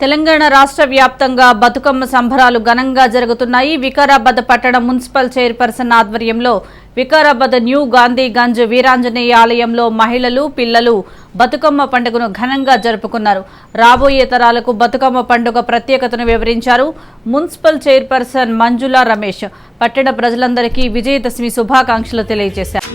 తెలంగాణ రాష్ట్ర వ్యాప్తంగా బతుకమ్మ సంబరాలు ఘనంగా జరుగుతున్నాయి. వికారాబాద్ పట్టణ మున్సిపల్ చైర్పర్సన్ ఆధ్వర్యంలో వికారాబాద్ న్యూ గాంధీగంజ్ వీరాంజనేయ ఆలయంలో మహిళలు పిల్లలు బతుకమ్మ పండుగను ఘనంగా జరుపుకున్నారు. రాబోయే తరాలకు బతుకమ్మ పండుగ ప్రత్యేకతను వివరించారు మున్సిపల్ చైర్పర్సన్ మంజుల రమేష్. పట్టణ ప్రజలందరికీ విజయదశమి శుభాకాంక్షలు తెలియజేశారు.